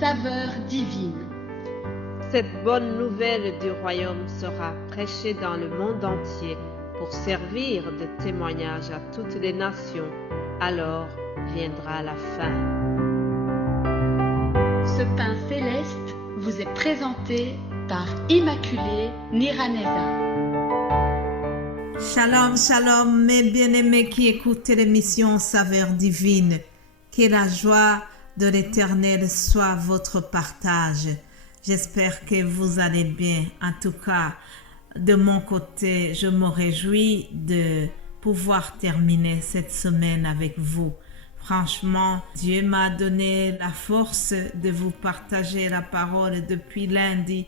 saveur divine. Cette bonne nouvelle du royaume sera prêchée dans le monde entier pour servir de témoignage à toutes les nations. Alors viendra la fin. Ce pain céleste vous est présenté par Immaculée Niraneza. Shalom, shalom, mes bien-aimés qui écoutent l'émission Saveur divine. Que la joie de l'Éternel soit votre partage. J'espère que vous allez bien. En tout cas, de mon côté, je me réjouis de pouvoir terminer cette semaine avec vous. Franchement, Dieu m'a donné la force de vous partager la parole depuis lundi.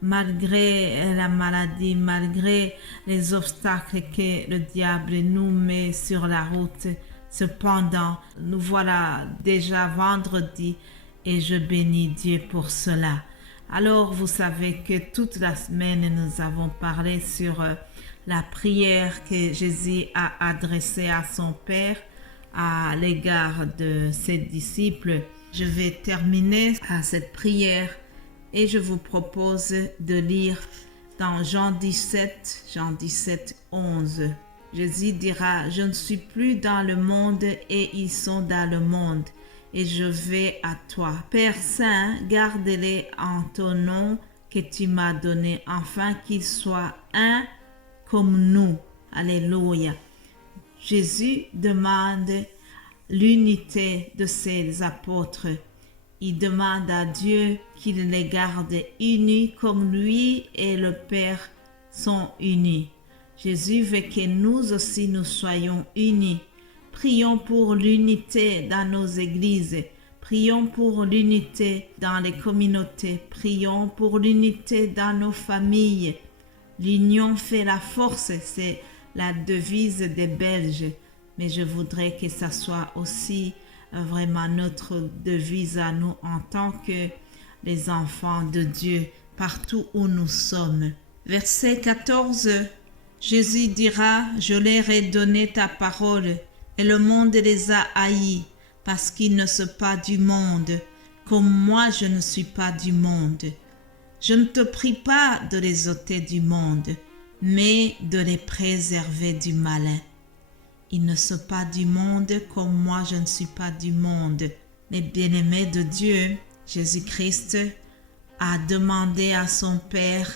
Malgré la maladie, malgré les obstacles que le diable nous met sur la route, cependant, nous voilà déjà vendredi et je bénis Dieu pour cela. Alors, vous savez que toute la semaine, nous avons parlé sur la prière que Jésus a adressée à son Père à l'égard de ses disciples. Je vais terminer à cette prière et je vous propose de lire dans Jean 17, 11. Jésus dira, « Je ne suis plus dans le monde et ils sont dans le monde, et je vais à toi. Père Saint, garde-les en ton nom que tu m'as donné, afin qu'ils soient un comme nous. » Alléluia. Jésus demande l'unité de ses apôtres. Il demande à Dieu qu'il les garde unis comme lui et le Père sont unis. Jésus veut que nous aussi nous soyons unis. Prions pour l'unité dans nos églises. Prions pour l'unité dans les communautés. Prions pour l'unité dans nos familles. L'union fait la force, c'est la devise des Belges. Mais je voudrais que ça soit aussi vraiment notre devise à nous en tant que les enfants de Dieu, partout où nous sommes. Verset 14, Jésus dira, « Je leur ai donné ta parole, et le monde les a haïs, parce qu'ils ne sont pas du monde, comme moi je ne suis pas du monde. Je ne te prie pas de les ôter du monde, mais de les préserver du malin. Ils ne sont pas du monde comme moi je ne suis pas du monde. » Les bien-aimés de Dieu, Jésus-Christ a demandé à son Père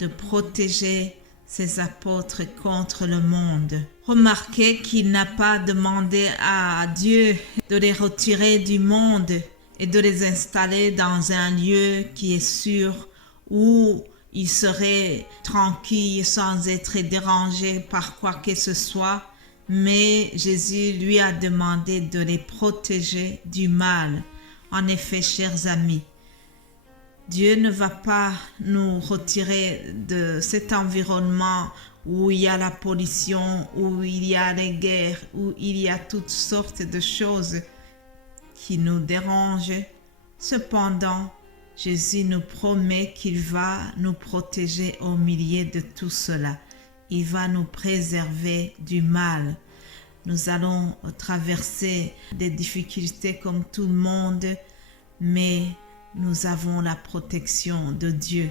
de protéger ses apôtres contre le monde. Remarquez qu'il n'a pas demandé à Dieu de les retirer du monde et de les installer dans un lieu qui est sûr où ils seraient tranquilles sans être dérangés par quoi que ce soit. Mais Jésus lui a demandé de les protéger du mal. En effet, chers amis, Dieu ne va pas nous retirer de cet environnement où il y a la pollution, où il y a les guerres, où il y a toutes sortes de choses qui nous dérangent. Cependant, Jésus nous promet qu'il va nous protéger au milieu de tout cela. Il va nous préserver du mal. Nous allons traverser des difficultés comme tout le monde, mais nous avons la protection de Dieu.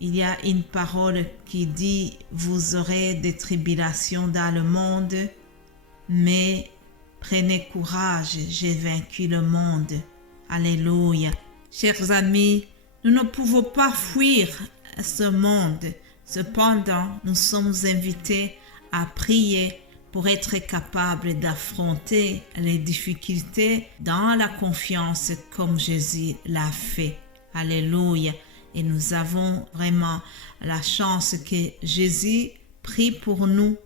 Il y a une parole qui dit « Vous aurez des tribulations dans le monde, mais prenez courage, j'ai vaincu le monde. » Alléluia. Chers amis, nous ne pouvons pas fuir ce monde. Cependant, nous sommes invités à prier pour être capables d'affronter les difficultés dans la confiance comme Jésus l'a fait. Alléluia. Et nous avons vraiment la chance que Jésus prie pour nous.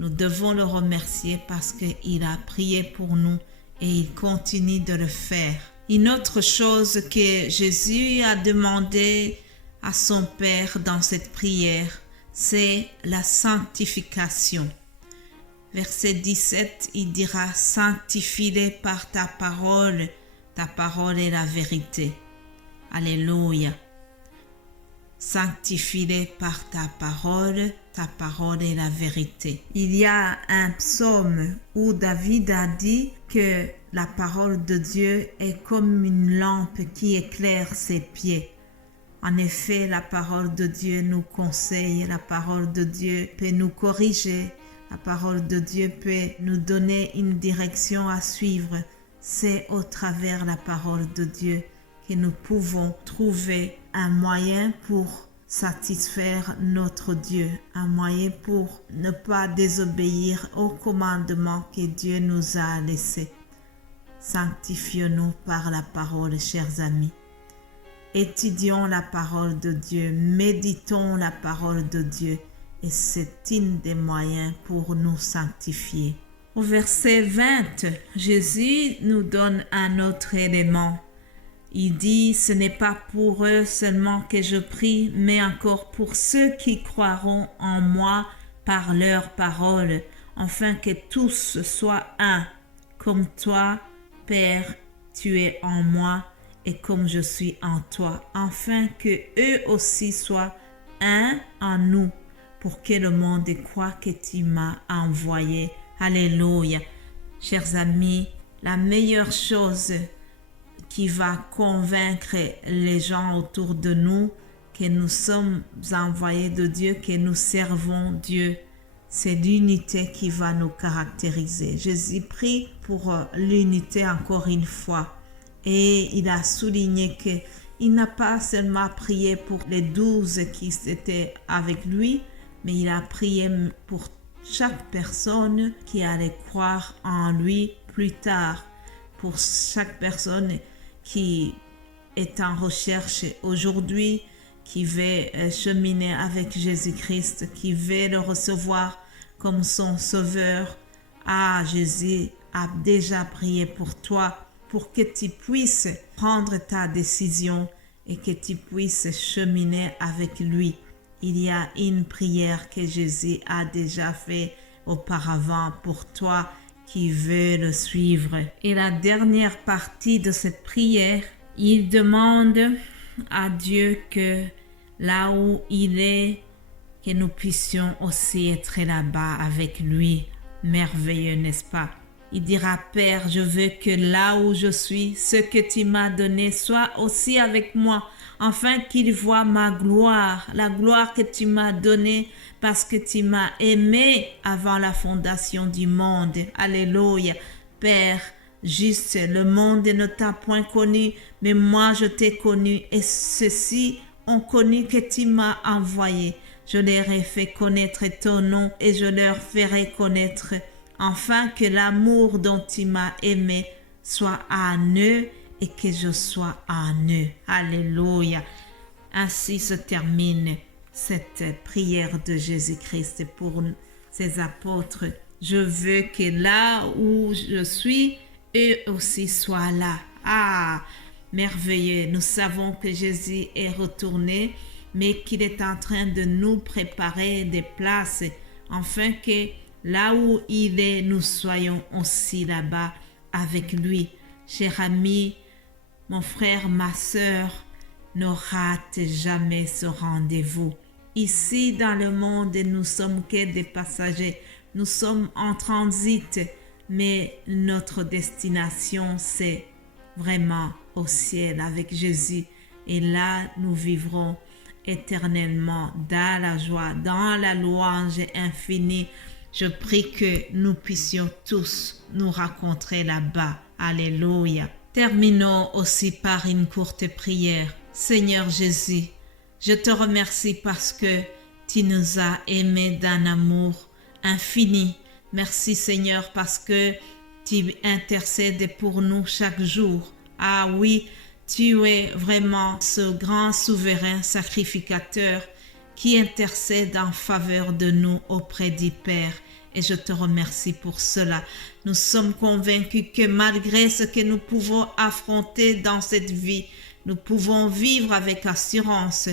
Nous devons le remercier parce qu'il a prié pour nous et il continue de le faire. Une autre chose que Jésus a demandé à son Père dans cette prière, c'est la sanctification. Verset 17, il dira « Sanctifie-les par ta parole est la vérité. » Alléluia. Sanctifie-les par ta parole est la vérité. Il y a un psaume où David a dit que la parole de Dieu est comme une lampe qui éclaire ses pieds. En effet, la parole de Dieu nous conseille, la parole de Dieu peut nous corriger, la parole de Dieu peut nous donner une direction à suivre. C'est au travers de la parole de Dieu que nous pouvons trouver un moyen pour satisfaire notre Dieu, un moyen pour ne pas désobéir aux commandements que Dieu nous a laissés. Sanctifions-nous par la parole, chers amis. Étudions la parole de Dieu, méditons la parole de Dieu et c'est un des moyens pour nous sanctifier. Au verset 20, Jésus nous donne un autre élément. Il dit, ce n'est pas pour eux seulement que je prie, mais encore pour ceux qui croiront en moi par leur parole, afin que tous soient un, comme toi, Père, tu es en moi, et comme je suis en toi, afin que eux aussi soient un en nous, pour que le monde croie que tu m'as envoyé. Alléluia. Chers amis, la meilleure chose qui va convaincre les gens autour de nous que nous sommes envoyés de Dieu, que nous servons Dieu, c'est l'unité qui va nous caractériser. Jésus prie pour l'unité encore une fois. Et il a souligné qu'il n'a pas seulement prié pour les 12 qui étaient avec lui, mais il a prié pour chaque personne qui allait croire en lui plus tard, pour chaque personne qui est en recherche aujourd'hui, qui veut cheminer avec Jésus-Christ, qui veut le recevoir comme son sauveur. Ah, Jésus a déjà prié pour toi, pour que tu puisses prendre ta décision et que tu puisses cheminer avec lui. Il y a une prière que Jésus a déjà faite auparavant pour toi qui veut le suivre. Et la dernière partie de cette prière, il demande à Dieu que là où il est, que nous puissions aussi être là-bas avec lui. Merveilleux, n'est-ce pas? Il dira, Père, je veux que là où je suis, ce que tu m'as donné soit aussi avec moi, afin qu'il voie ma gloire, la gloire que tu m'as donnée parce que tu m'as aimé avant la fondation du monde. Alléluia. Père, juste, le monde ne t'a point connu, mais moi je t'ai connu et ceux-ci ont connu que tu m'as envoyé. Je leur ai fait connaître ton nom et je leur ferai connaître afin que l'amour dont tu m'as aimé soit en eux et que je sois en eux. Alléluia. Ainsi se termine cette prière de Jésus-Christ pour ses apôtres. Je veux que là où je suis, eux aussi soient là. Ah, merveilleux. Nous savons que Jésus est retourné, mais qu'il est en train de nous préparer des places afin que là où il est, nous soyons aussi là-bas avec lui. Cher ami, mon frère, ma sœur, ne rate jamais ce rendez-vous. Ici, dans le monde, nous sommes que des passagers. Nous sommes en transit, mais notre destination, c'est vraiment au ciel avec Jésus. Et là, nous vivrons éternellement dans la joie, dans la louange infinie. Je prie que nous puissions tous nous rencontrer là-bas. Alléluia. Terminons aussi par une courte prière. Seigneur Jésus, je te remercie parce que tu nous as aimés d'un amour infini. Merci Seigneur parce que tu intercèdes pour nous chaque jour. Ah oui, tu es vraiment ce grand souverain sacrificateur qui intercède en faveur de nous auprès du Père. Et je te remercie pour cela. Nous sommes convaincus que malgré ce que nous pouvons affronter dans cette vie, nous pouvons vivre avec assurance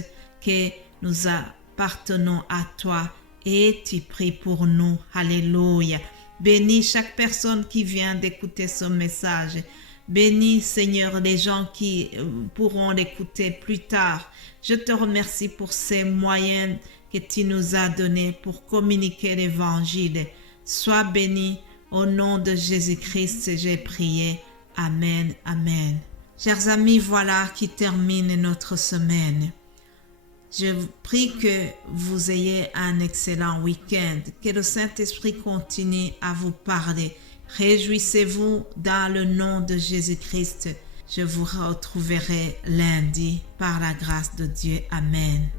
que nous appartenons à toi et tu pries pour nous. Alléluia. Bénis chaque personne qui vient d'écouter ce message. Bénis, Seigneur, les gens qui pourront l'écouter plus tard. Je te remercie pour ces moyens que tu nous as donnés pour communiquer l'Évangile. Sois béni. Au nom de Jésus-Christ, j'ai prié. Amen, amen. Chers amis, voilà qui termine notre semaine. Je vous prie que vous ayez un excellent week-end, que le Saint-Esprit continue à vous parler. Réjouissez-vous dans le nom de Jésus-Christ. Je vous retrouverai lundi par la grâce de Dieu. Amen.